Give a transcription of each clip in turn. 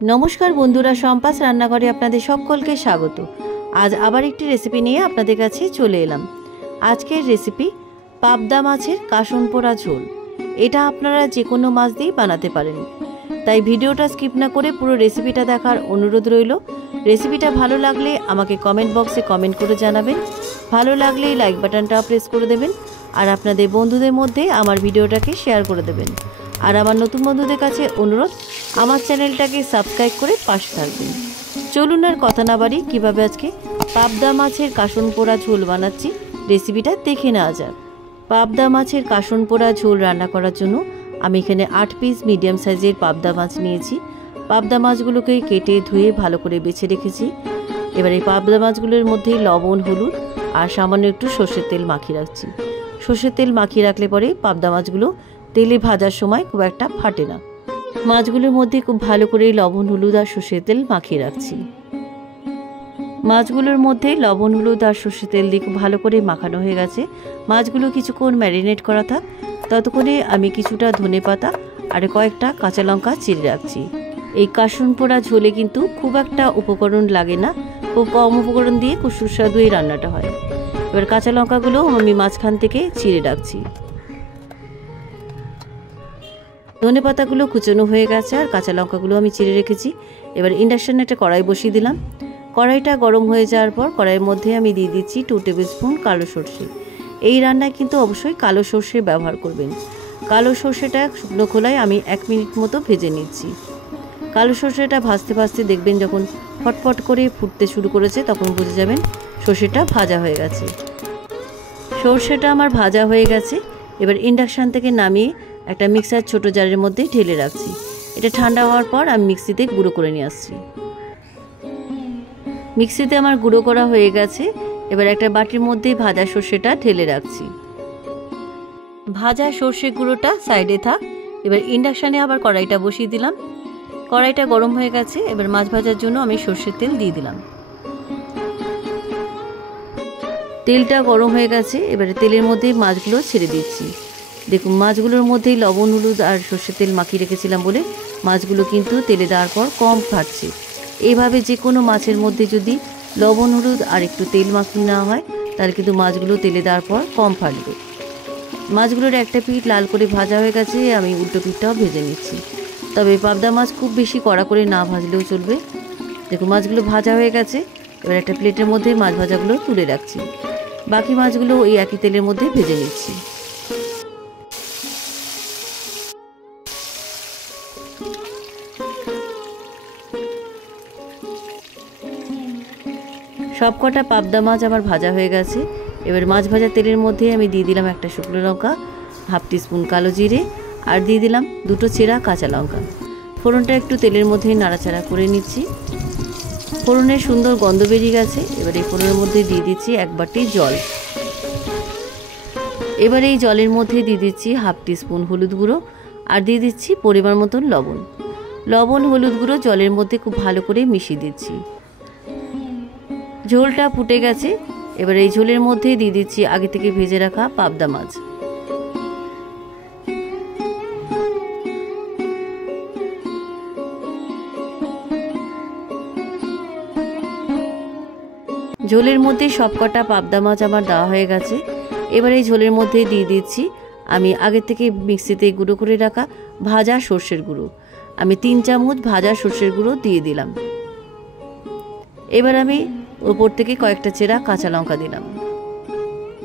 नमस्कार बंधुरा सम्पास रान्नाघरे आपनादेर सकलके स्वागत। आज आबार एकटी रेसिपि निये आपनादेर काछे चले एलाम। आजकेर रेसिपि पाबदा माछेर काशन पोड़ा झोल। एटा आपनारा जे कोनो माछ दिये बानाते पारेन, ताई भिडियोटा स्किप ना करे पुरो रेसिपिटा देखार अनुरोध रइल। रेसिपिटा भालो लागले आमाके कमेंट बक्से कमेंट करे जानाबेन, भालो लागले लाइक बाटनटा प्रेस करे देबेन और आपनादेर बंधुदेर मध्ये आमार भिडियोटाके शेयर करे देबेन। और आमार नतून बंधुदेर काछे अनुरोध आमार चैनलटाके सबस्क्राइब करे पाशे थाकबेन। चलुन आर कथा ना बाड़ी किभाबे आजके पाबदा माछेर काशन पोड़ा झोल बानाच्छि रेसिपिटा देखे नेওয়া যাক। पाबदा माछेर काशन पोड़ा झोल रान्ना करार जोन्नो आमि एखाने 8 पिस मीडियम साइजेर पाबदा माछ नियेछि। पाबदा माछगुलोके केटे धुए भालो करे बेছে रेखेछि। एबार এই पाबदा माछगुलोर मধ্যে लवण हलुद और सामान्य एकटु सर्षेर तेल माखिয়ে राखछि। सर्षेर तेल माखिয়ে राखले परे पाबदा माछगुलो तेले भाजार समय खूब एक फाटे ना। माछगुलोर मধ্যে खूब भालो करे लवण हलुद और सर्षेर तेल माखिয়ে राखছি। माछगुलोर मধ্যে लवण हलुद और सर्षेर तेल দিয়ে খুব ভালো করে মাখানো হয়ে গেছে। মাছগুলো কিছুক্ষণ ম্যারিনেট করা থাক, ততক্ষণে আমি কিছুটা ধনেপাতা আর কয়েকটা কাঁচা লঙ্কা চিড়ে রাখছি। এই কাশন পোড়া ঝোলে কিন্তু খুব একটা উপকরণ লাগে না, খুব কম উপকরণ দিয়ে খুব সুস্বাদু এই রান্নাটা হয়। এবার কাঁচা লঙ্কাগুলো আমি মাঝখান থেকে চিড়ে রাখছি। ধনে পাতাগুলো কুচনো হয়ে গেছে আর কাঁচা লঙ্কাগুলো আমি চিড়ে রেখেছি। এবার ইন্ডাকশনে একটা কড়াই বসিয়ে দিলাম। কড়াইটা গরম হয়ে যাওয়ার পর কড়াইয়ের মধ্যে আমি দিয়ে দিচ্ছি 2 টেবিল স্পুন কালো সরষে। এই রান্নায় কিন্তু অবশ্যই কালো সরষে ব্যবহার করবেন। কালো সরষেটা শুকনো খোলায় আমি 1 মিনিট মতো ভেজে নিচ্ছি। কালো সরষেটা ভাজতে ভাজতে দেখবেন যখন ফটফট করে ফুটতে শুরু করেছে তখন বুঝে যাবেন সরষেটা ভাজা হয়ে গেছে। সরষেটা আমার ভাজা হয়ে গেছে। এবার ইন্ডাকশন থেকে নামিয়ে একটা মিক্সার ছোট জারের মধ্যে ঢেলে রাখছি। এটা ঠান্ডা হওয়ার পর আমি মিক্সিতে গুঁড়ো করে নিয়ে আসছি। মিক্সিতে আমার গুঁড়ো করা হয়ে গেছে। এবার একটা বাটির মধ্যে ভাজা সরষেটা ঢেলে রাখছি। ভাজা সরষে গুঁড়োটা সাইডে থাক। এবার ইন্ডাকশনে আবার কড়াইটা বসিয়ে দিলাম। কড়াইটা গরম হয়ে গেছে। এবার মাছ ভাজার জন্য আমি সরষের তেল দিয়ে দিলাম। তেলটা গরম হয়ে গেছে। এবারে তেলের মধ্যে মাছগুলো ছেড়ে দিচ্ছি। দেখুন মাছগুলোর মধ্যেই লবণ হলুদ আর সরষের তেল মাখিয়ে রেখেছিলাম বলে মাছগুলো কিন্তু তেলে দেওয়ার পর কম ফাটছে। এইভাবে যে কোনো মাছের মধ্যে যদি লবণ হলুদ আর একটু তেল মাখিয়ে নেওয়া হয় তাহলে কিন্তু মাছগুলো তেলে দেওয়ার পর কম ফাটবে। মাছগুলোর একটা পিঠ লাল করে ভাজা হয়ে গেছে, আমি উল্টো পিঠটাও ভেজে নিচ্ছি। তবে পাবদা মাছ খুব বেশি কড়া করে না ভাজলেও চলবে। দেখুন মাছগুলো ভাজা হয়ে গেছে। এবার একটা প্লেটের মধ্যে মাছ ভাজাগুলো তুলে রাখছি। বাকি মাছগুলো ওই একই তেলের মধ্যে ভেজে নিচ্ছি। সবকটা পাবদা মাছ আমার ভাজা হয়ে গেছে। এবার মাছ ভাজা তেলের মধ্যে আমি দিয়ে দিলাম একটা শুকনো লঙ্কা, 1/2 টিস্পুন কালো জিরে আর দিয়ে দিলাম 2টো চেরা কাঁচা লঙ্কা। ফোড়নটা একটু তেলের মধ্যে নাড়াচাড়া করে নিচ্ছি। ফোড়নের সুন্দর গন্ধ বেরিয়ে গেছে। এবার এই ফোড়নের মধ্যে দিয়ে দিচ্ছি 1 বাটি জল। এবার এই জলের মধ্যে দিয়ে দিচ্ছি 1/2 টিস্পুন হলুদ গুঁড়ো আর দিয়ে দিচ্ছি পরিমাণ মতন লবণ। লবণ হলুদ গুঁড়ো জলের মধ্যে খুব ভালো করে মিশিয়ে দিচ্ছি। ঝোলটা ফুটে গেছে। এবার এই ঝোলের মধ্যে দিয়ে দিচ্ছি আগে থেকে ভেজে রাখা পাবদা মাছ। ঝোলের মধ্যে সবকটা পাবদা মাছ আমার দেওয়া হয়ে গেছে। এবার এই ঝোলের মধ্যে দিয়ে দিচ্ছি আমি আগে থেকে মিক্সিতে গুঁড়ো করে রাখা ভাজা সরষের গুঁড়ো। আমি 3 চামচ ভাজা সরষের গুঁড়ো দিয়ে দিলাম। এবার আমি উপর থেকে কয়েকটা চেরা কাঁচা লঙ্কা দিলাম।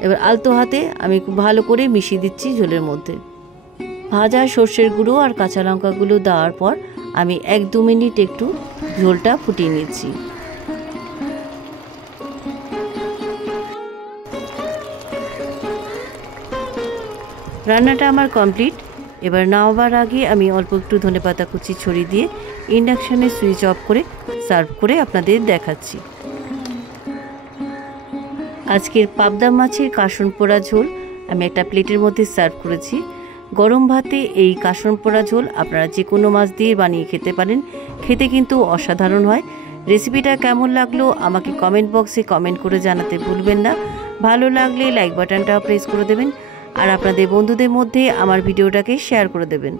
এবার আলতো হাতে আমি খুব ভালো করে মিশিয়ে দিচ্ছি ঝোলের মধ্যে। ভাজা সরষের গুঁড়ো আর কাঁচা লঙ্কাগুলো দেওয়ার পর আমি 1-2 মিনিট একটু ঝোলটা ফুটিয়ে নিচ্ছি। রান্নাটা আমার কমপ্লিট। এবার নামাবার আগে আমি অল্প একটু ধনেপাতা কুচি ছড়িয়ে দিয়ে ইন্ডাকশনে সুইচ অফ করে সার্ভ করে আপনাদের দেখাচ্ছি। আজকের পাবদা মাছের কাশন পোড়া ঝোল আমি একটা প্লেটের মধ্যে সার্ভ করেছি। গরম ভাতে এই কাশন পোড়া ঝোল আপনারা যে কোনো মাছ দিয়ে বানিয়ে খেতে পারেন। খেতে কিন্তু অসাধারণ হয়। রেসিপিটা কেমন লাগলো আমাকে কমেন্ট বক্সে কমেন্ট করে জানাতে ভুলবেন না। ভালো লাগলে লাইক বাটনটা প্রেস করে দেবেন আর আপনাদের বন্ধুদের মধ্যে আমার ভিডিওটাকে শেয়ার করে দেবেন।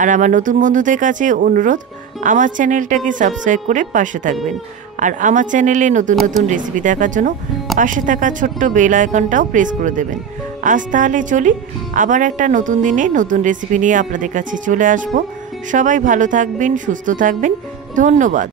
আর আমার নতুন বন্ধুদের কাছে অনুরোধ আমার চ্যানেলটাকে সাবস্ক্রাইব করে পাশে থাকবেন। আর আমার চ্যানেলে নতুন নতুন রেসিপি দেখার জন্য পাশে থাকা ছোট্ট বেল আইকনটাও প্রেস করে দেবেন। আজ তাহলে চলি, আবার একটা নতুন দিনে নতুন রেসিপি নিয়ে আপনাদের কাছে চলে আসব। সবাই ভালো থাকবেন, সুস্থ থাকবেন। ধন্যবাদ।